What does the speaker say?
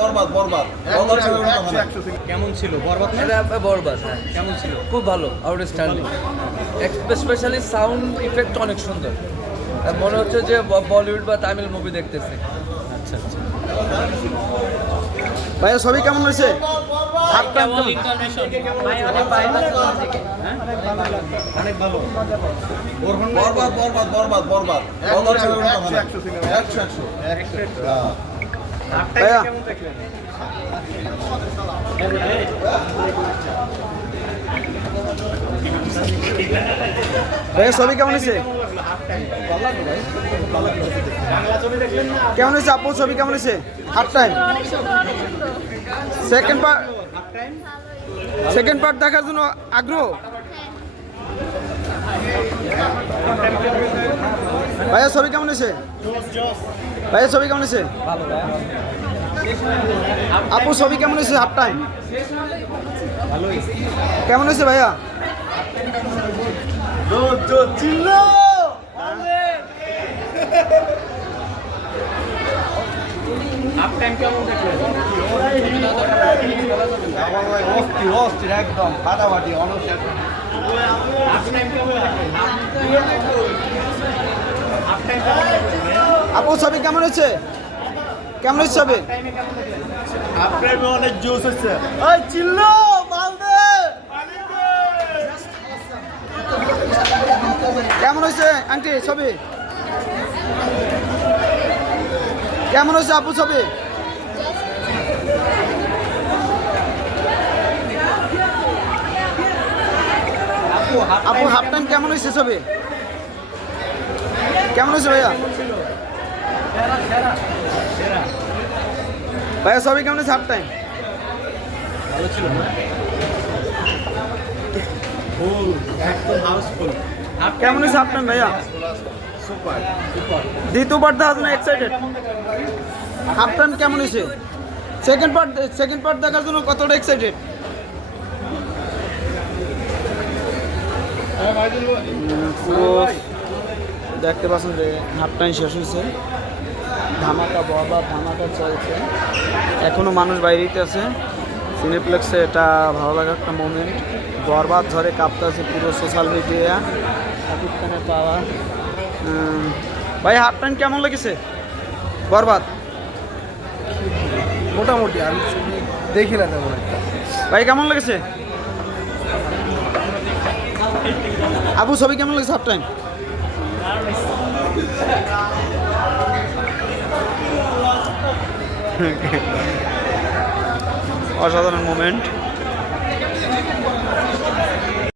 বরবাদ বরবাদ বরবাদ। কেমন ছিল? বরবাদ না? এটা বরবাদ হ্যাঁ। কেমন ছিল? খুব ভালো আউটস্ট্যান্ডিং স্পেশালি সাউন্ড ইফেক্ট অনেক সুন্দর। মনে হচ্ছে যে বলিউড বা তামিল মুভি দেখতেছি। আচ্ছা আচ্ছা। ভাইয়া ছবি কেমন হয়েছে? বরবাদ বরবাদ বরবাদ। বরবাদ। একশো একশো হ্যাঁ। ভাইয়া। ভাইয়া ছবি কেমন হয়েছে? কেমন হয়েছে আপু ছবি কেমন হয়েছে? Half time second part second part দেখার জন্য আগ্রহ? ভাইয়া ছবি কেমন হয়েছে? ভাইয়া ছবি কেমন হয়েছে? আপু, ছবি কেমন হয়েছে হাফ টাইম কেমন হয়েছে ভাইয়া? একদম ফাটাফাটি অনস্যার হাফ টাইম কেমন হাফ টাইম আপু ছবি কেমন হয়েছে? কেমন হয়েছে ছবি? অনেক জোশ হচ্ছে ওই চিল্লো মালদে! কেমন হয়েছে আন্টি ছবি? কেমন হয়েছে আপু ছবি? আপু হাফ টাইম কেমন হয়েছে ছবি? কেমন হয়েছে ভাইয়া? ভাইয়া সবই কেমন হাফ টাইম ভালো ছিল ফুল একদম হাউসফুল কেমন হাফ টাইম ভাইয়া? সুপার সুপার দ্বিতীয় পার্ট দেখার জন্য এক্সাইটেড হাফ টাইম কেমন হয়েছে? সেকেন্ড পার্ট সেকেন্ড পার্ট দেখার জন্য কতটা এক্সাইটেড পুরো দেখতে পাচ্ছেন যে হাফ টাইম শেষ হয়েছে। ধামাকা বরবাদ ধামাকা চলছে। এখনও মানুষ বাইরেতে আছে। সিনেপ্লেক্সে এটা ভালো লাগার একটা মোমেন্ট বরবাদ ঝরে কাঁপতে আছে পুরো সোশ্যাল মিডিয়া শাকিব খানের পাওয়া। ভাই হাফ টাইম কেমন লেগেছে? বরবাদ? মোটামুটি আমি দেখি না তেমন একটা। ভাই কেমন লেগেছে? আবু ছবি কেমন লেগেছে হাফ টাইম অসাধারণ মোমেন্ট